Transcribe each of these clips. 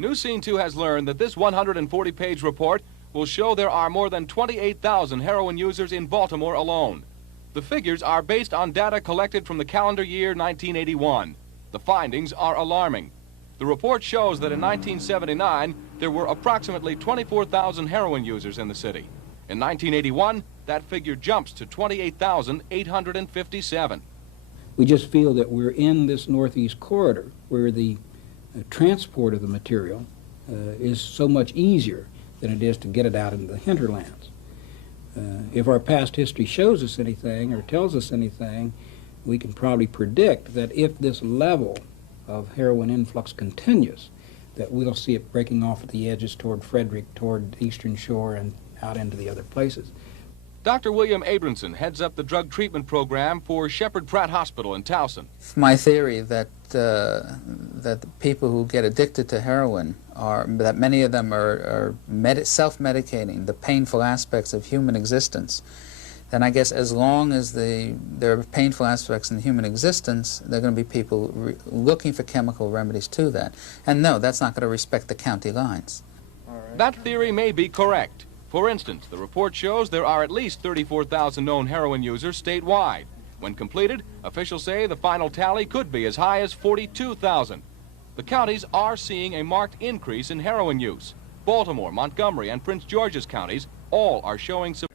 News Scene 2 has learned that this 140-page report will show there are more than 28,000 heroin users in Baltimore alone. The figures are based on data collected from the calendar year 1981. The findings are alarming. The report shows that in 1979, there were approximately 24,000 heroin users in the city. In 1981, that figure jumps to 28,857. We just feel that we're in this northeast corridor where the transport of the material is so much easier than it is to get it out into the hinterlands. If our past history shows us anything or tells us anything, we can probably predict that if this level of heroin influx continues, that we'll see it breaking off at the edges toward Frederick, toward Eastern Shore, and out into the other places. Dr. William Abramson heads up the drug treatment program for Shepherd Pratt Hospital in Towson. My theory that the people who get addicted to heroin that many of them are self-medicating the painful aspects of human existence. Then I guess as long as there are painful aspects in human existence, there are going to be people looking for chemical remedies to that. And no, that's not going to respect the county lines. That theory may be correct. For instance, the report shows there are at least 34,000 known heroin users statewide. When completed, officials say the final tally could be as high as 42,000. The counties are seeing a marked increase in heroin use. Baltimore, Montgomery, and Prince George's counties all are showing support.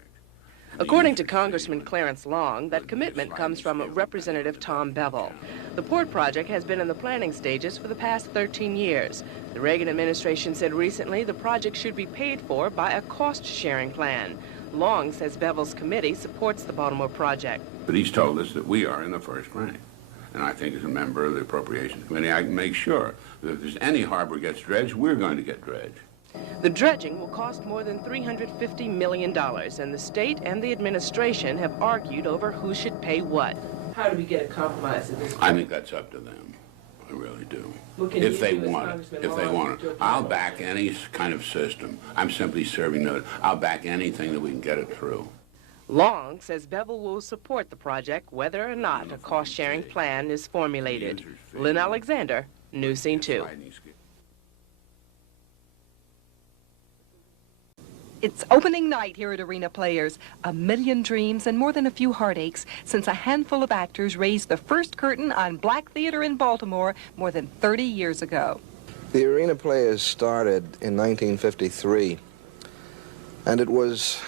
According to Congressman Clarence Long, that commitment comes from Representative Tom Bevel. The port project has been in the planning stages for the past 13 years. The Reagan administration said recently the project should be paid for by a cost-sharing plan. Long says Bevel's committee supports the Baltimore project. But he's told us that we are in the first rank. And I think as a member of the Appropriations Committee, I can make sure that if there's any harbor gets dredged, we're going to get dredged. The dredging will cost more than $350 million, and the state and the administration have argued over who should pay what. How do we get a compromise at this point? I think that's up to them. I really do. If they want it. If they want it. I'll back any kind of system. I'm simply serving notice. I'll back anything that we can get it through. Long says Bevel will support the project whether or not a cost-sharing plan is formulated. Lynn Alexander, News Scene 2. It's opening night here at Arena Players. 1 million dreams and more than a few heartaches since a handful of actors raised the first curtain on black theater in Baltimore more than 30 years ago. The Arena Players started in 1953, and it was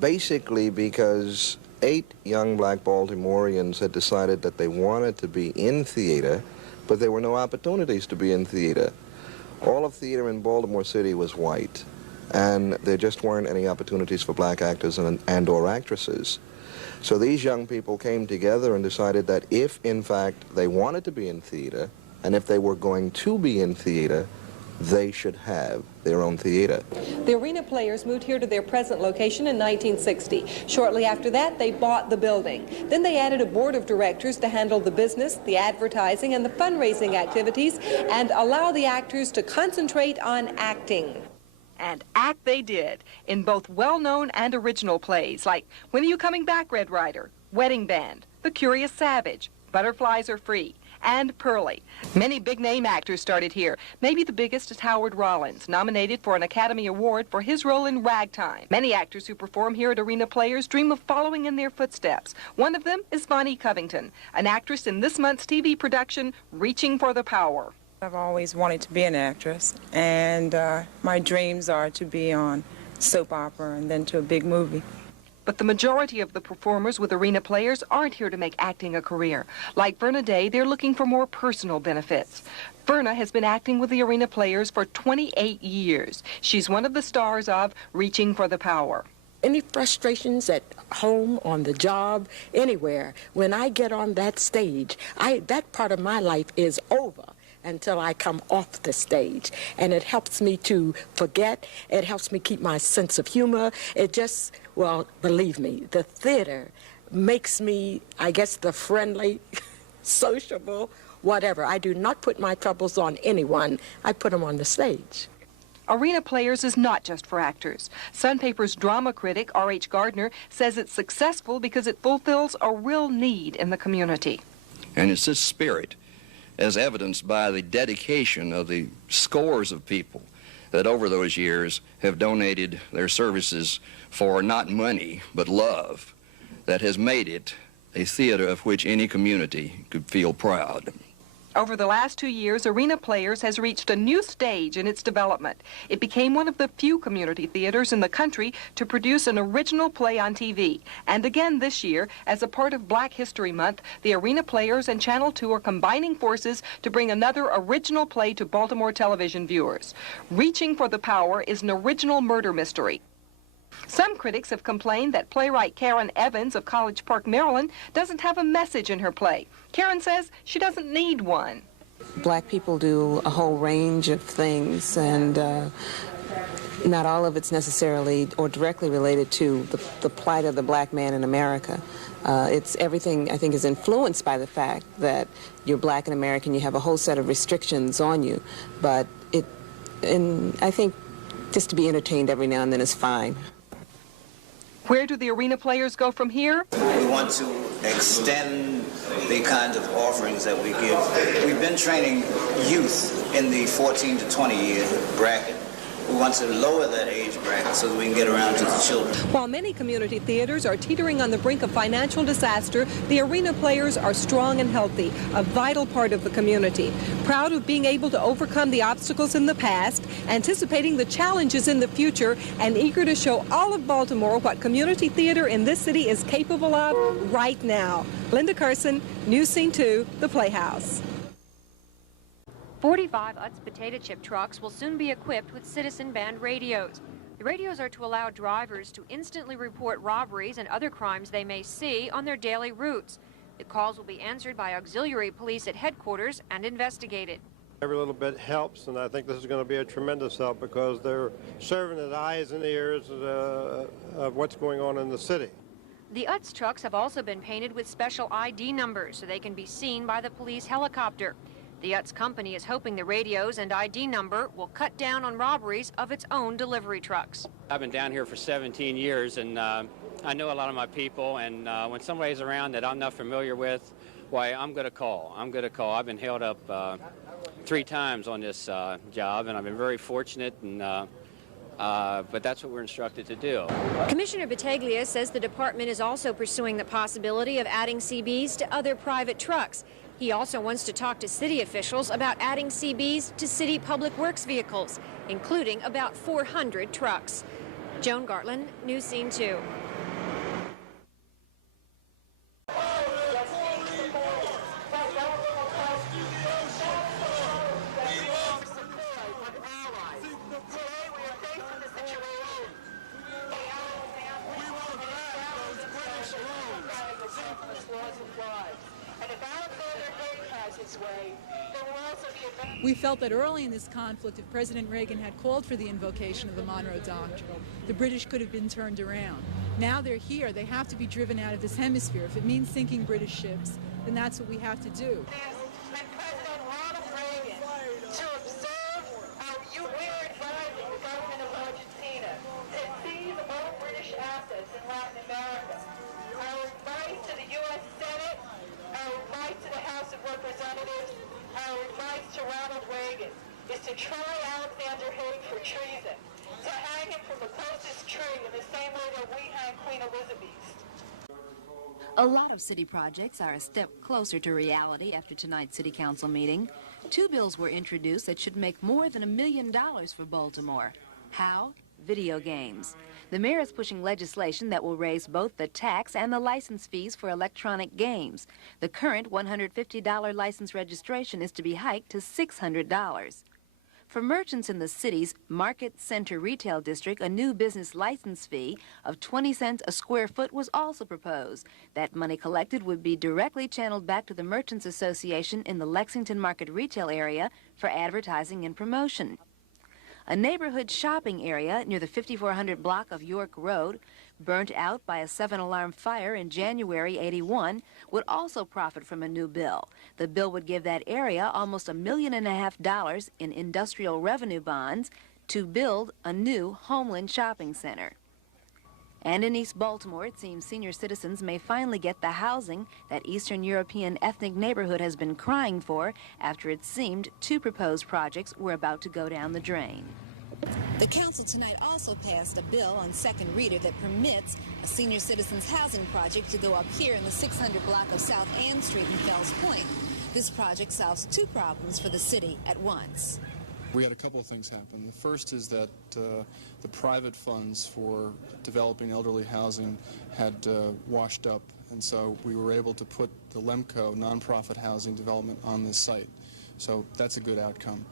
basically because 8 young black Baltimoreans had decided that they wanted to be in theater, but there were no opportunities to be in theater. All of theater in Baltimore City was white, and there just weren't any opportunities for black actors and or actresses. So these young people came together and decided that if, in fact, they wanted to be in theater, and if they were going to be in theater, they should have their own theater. The Arena Players moved here to their present location in 1960. Shortly after that, they bought the building. Then they added a board of directors to handle the business, the advertising, and the fundraising activities, and allow the actors to concentrate on acting. And act they did, in both well-known and original plays, like When Are You Coming Back, Red Ryder, Wedding Band, The Curious Savage, Butterflies Are Free, and Pearlie. Many big-name actors started here. Maybe the biggest is Howard Rollins, nominated for an Academy Award for his role in Ragtime. Many actors who perform here at Arena Players dream of following in their footsteps. One of them is Bonnie Covington, an actress in this month's TV production, Reaching for the Power. I've always wanted to be an actress, and my dreams are to be on soap opera and then to a big movie. But the majority of the performers with Arena Players aren't here to make acting a career. Like Verna Day, they're looking for more personal benefits. Verna has been acting with the Arena Players for 28 years. She's one of the stars of Reaching for the Power. Any frustrations at home, on the job, anywhere, when I get on that stage, that part of my life is over until I come off the stage. And it helps me to forget. It helps me keep my sense of humor. It just, well, believe me, the theater makes me, I guess, the friendly, sociable, whatever. I do not put my troubles on anyone. I put them on the stage. Arena Players is not just for actors. Sun Paper's drama critic, R.H. Gardner, says it's successful because it fulfills a real need in the community. And it's this spirit as evidenced by the dedication of the scores of people that over those years have donated their services for not money, but love, that has made it a theater of which any community could feel proud. Over the last 2 years, Arena Players has reached a new stage in its development. It became one of the few community theaters in the country to produce an original play on TV. And again this year, as a part of Black History Month, the Arena Players and Channel 2 are combining forces to bring another original play to Baltimore television viewers. Reaching for the Power is an original murder mystery. Some critics have complained that playwright Karen Evans of College Park, Maryland, doesn't have a message in her play. Karen says she doesn't need one. Black people do a whole range of things, and not all of it's necessarily or directly related to the plight of the black man in America. It's everything, I think, is influenced by the fact that you're black and American, you have a whole set of restrictions on you, but I think just to be entertained every now and then is fine. Where do the Arena Players go from here? We want to extend the kinds of offerings that we give. We've been training youth in the 14 to 20 year bracket. We want to lower that age bracket so that we can get around to the children. While many community theaters are teetering on the brink of financial disaster, the Arena Players are strong and healthy, a vital part of the community. Proud of being able to overcome the obstacles in the past, anticipating the challenges in the future, and eager to show all of Baltimore what community theater in this city is capable of right now. Linda Carson, News Scene 2, The Playhouse. 45 Utz potato chip trucks will soon be equipped with citizen band radios. The radios are to allow drivers to instantly report robberies and other crimes they may see on their daily routes. The calls will be answered by auxiliary police at headquarters and investigated. Every little bit helps, and I think this is going to be a tremendous help because they're serving as eyes and ears of what's going on in the city. The Utz trucks have also been painted with special ID numbers so they can be seen by the police helicopter. The Utz company is hoping the radios and ID number will cut down on robberies of its own delivery trucks. I've been down here for 17 years, and I know a lot of my people, and when somebody's around that I'm not familiar with, why, I'm going to call. I've been held up 3 times on this job, and I've been very fortunate, and but that's what we're instructed to do. Commissioner Battaglia says the department is also pursuing the possibility of adding CBs to other private trucks. He also wants to talk to city officials about adding CBs to city public works vehicles, including about 400 trucks. Joan Gartland, News Scene 2. We felt that early in this conflict, if President Reagan had called for the invocation of the Monroe Doctrine, the British could have been turned around. Now they're here. They have to be driven out of this hemisphere. If it means sinking British ships, then that's what we have to do. To try Alexander Haig for treason, to hang him from the closest tree in the same way that we hang Queen Elizabeth. A lot of city projects are a step closer to reality after tonight's City Council meeting. 2 bills were introduced that should make more than $1 million for Baltimore. How? Video games. The mayor is pushing legislation that will raise both the tax and the license fees for electronic games. The current $150 license registration is to be hiked to $600. For merchants in the city's Market Center Retail District, a new business license fee of 20 cents a square foot was also proposed. That money collected would be directly channeled back to the Merchants Association in the Lexington Market Retail area for advertising and promotion. A neighborhood shopping area near the 5400 block of York Road, burnt out by a 7-alarm fire in January '81, would also profit from a new bill. The bill would give that area almost $1.5 million in industrial revenue bonds to build a new Homeland shopping center. And in East Baltimore, it seems senior citizens may finally get the housing that Eastern European ethnic neighborhood has been crying for after it seemed 2 proposed projects were about to go down the drain. The council tonight also passed a bill on second reader that permits a senior citizens housing project to go up here in the 600 block of South Ann Street in Fells Point. This project solves 2 problems for the city at once. We had a couple of things happen. The first is that the private funds for developing elderly housing had washed up, and so we were able to put the LEMCO nonprofit housing development on this site. So that's a good outcome.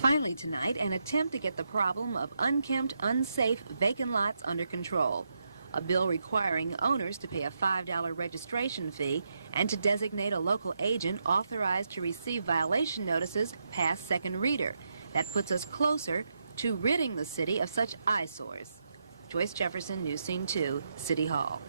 Finally tonight, an attempt to get the problem of unkempt, unsafe, vacant lots under control. A bill requiring owners to pay a $5 registration fee and to designate a local agent authorized to receive violation notices past second reader. That puts us closer to ridding the city of such eyesores. Joyce Jefferson, News Scene 2, City Hall.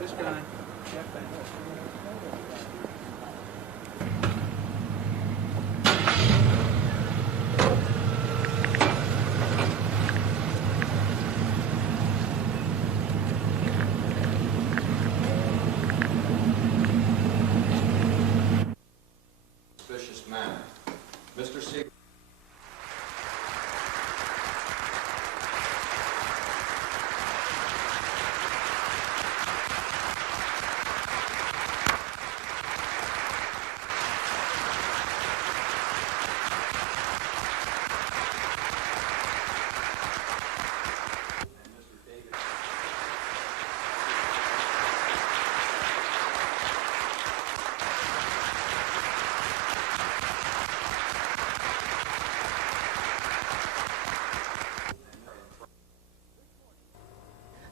This guy. Suspicious manner. Mr. Siegel.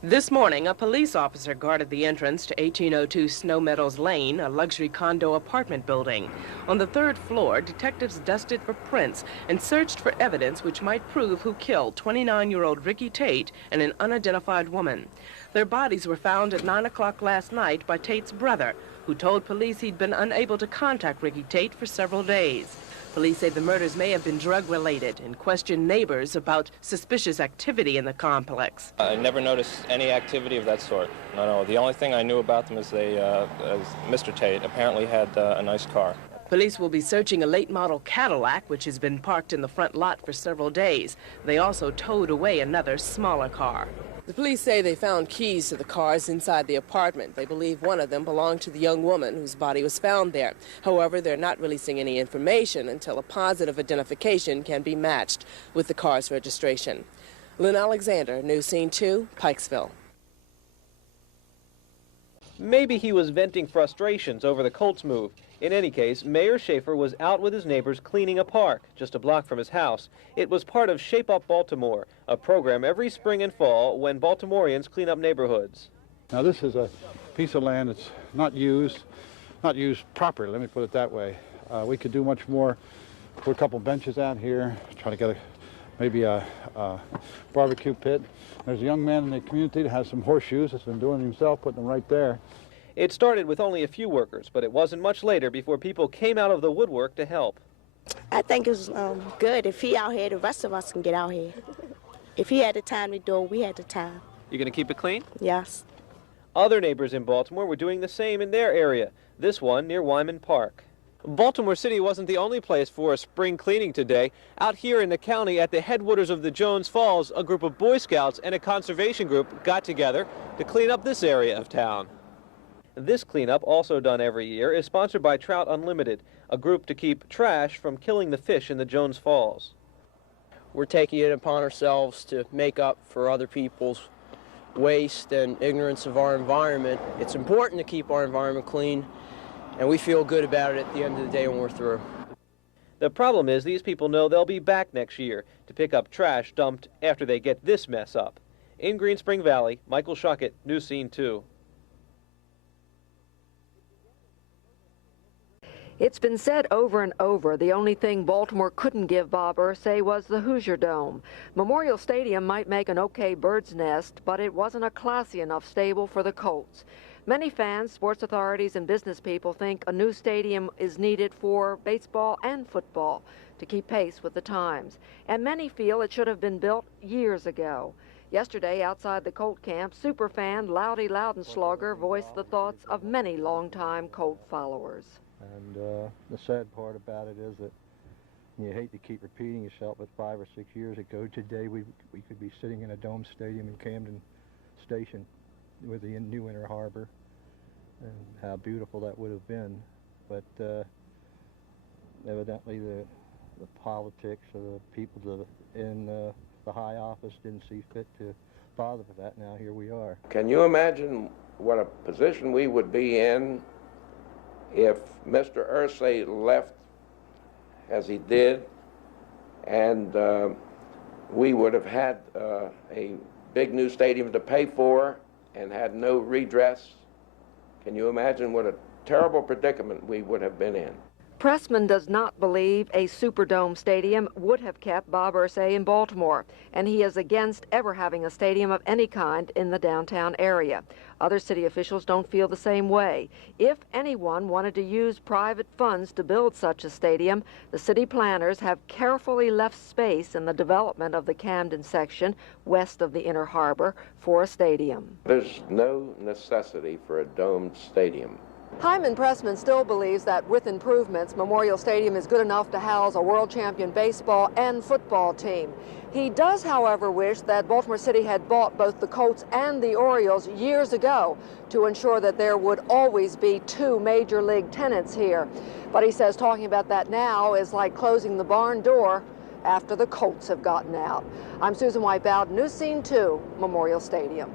This morning, a police officer guarded the entrance to 1802 Snow Meadows Lane, a luxury condo apartment building. On the 3rd floor, detectives dusted for prints and searched for evidence which might prove who killed 29-year-old Ricky Tate and an unidentified woman. Their bodies were found at 9 o'clock last night by Tate's brother, who told police he'd been unable to contact Ricky Tate for several days. Police say the murders may have been drug-related and questioned neighbors about suspicious activity in the complex. I never noticed any activity of that sort. No. The only thing I knew about them is as Mr. Tate apparently had a nice car. Police will be searching a late-model Cadillac, which has been parked in the front lot for several days. They also towed away another smaller car. The police say they found keys to the cars inside the apartment. They believe one of them belonged to the young woman whose body was found there. However, they're not releasing any information until a positive identification can be matched with the car's registration. Lynn Alexander, News Scene 2, Pikesville. Maybe he was venting frustrations over the Colts move. In any case, Mayor Schaefer was out with his neighbors cleaning a park just a block from his house. It was part of Shape Up Baltimore, a program every spring and fall when Baltimoreans clean up neighborhoods. Now this is a piece of land that's not used properly, let me put it that way. We could do much more, put a couple benches out here, try to get maybe a barbecue pit. There's a young man in the community that has some horseshoes that's been doing it himself, putting them right there. It started with only a few workers, but it wasn't much later before people came out of the woodwork to help. I think it's good. If he out here, the rest of us can get out here. If he had the time to do it, we had the time. You gonna keep it clean? Yes. Other neighbors in Baltimore were doing the same in their area, this one near Wyman Park. Baltimore City wasn't the only place for a spring cleaning today. Out here in the county at the headwaters of the Jones Falls, a group of Boy Scouts and a conservation group got together to clean up this area of town. This cleanup, also done every year, is sponsored by Trout Unlimited, a group to keep trash from killing the fish in the Jones Falls. We're taking it upon ourselves to make up for other people's waste and ignorance of our environment. It's important to keep our environment clean, and we feel good about it at the end of the day when we're through. The problem is these people know they'll be back next year to pick up trash dumped after they get this mess up. In Green Spring Valley, Michael Shuckett, News Scene 2. It's been said over and over, the only thing Baltimore couldn't give Bob Irsay was the Hoosier Dome. Memorial Stadium might make an okay bird's nest, but it wasn't a classy enough stable for the Colts. Many fans, sports authorities, and business people think a new stadium is needed for baseball and football to keep pace with the times. And many feel it should have been built years ago. Yesterday, outside the Colt camp, superfan Loudy Loudenslugger voiced the thoughts of many longtime Colt followers. And the sad part about it is that you hate to keep repeating yourself, but 5 or 6 years ago today, we could be sitting in a dome stadium in Camden Station with the new Inner Harbor, and how beautiful that would have been. But evidently the politics of the people in the high office didn't see fit to bother with that. Now here we are. Can you imagine what a position we would be in if Mr. Irsay left as he did, and we would have had a big new stadium to pay for and had no redress? Can you imagine what a terrible predicament we would have been in? Pressman does not believe a Superdome stadium would have kept Bob Irsay in Baltimore, and he is against ever having a stadium of any kind in the downtown area. Other city officials don't feel the same way. If anyone wanted to use private funds to build such a stadium, the city planners have carefully left space in the development of the Camden section west of the Inner Harbor for a stadium. There's no necessity for a domed stadium. Hyman Pressman still believes that with improvements, Memorial Stadium is good enough to house a world champion baseball and football team. He does, however, wish that Baltimore City had bought both the Colts and the Orioles years ago to ensure that there would always be 2 major league tenants here. But he says talking about that now is like closing the barn door after the Colts have gotten out. I'm Susan White Bowden, News Scene 2, Memorial Stadium.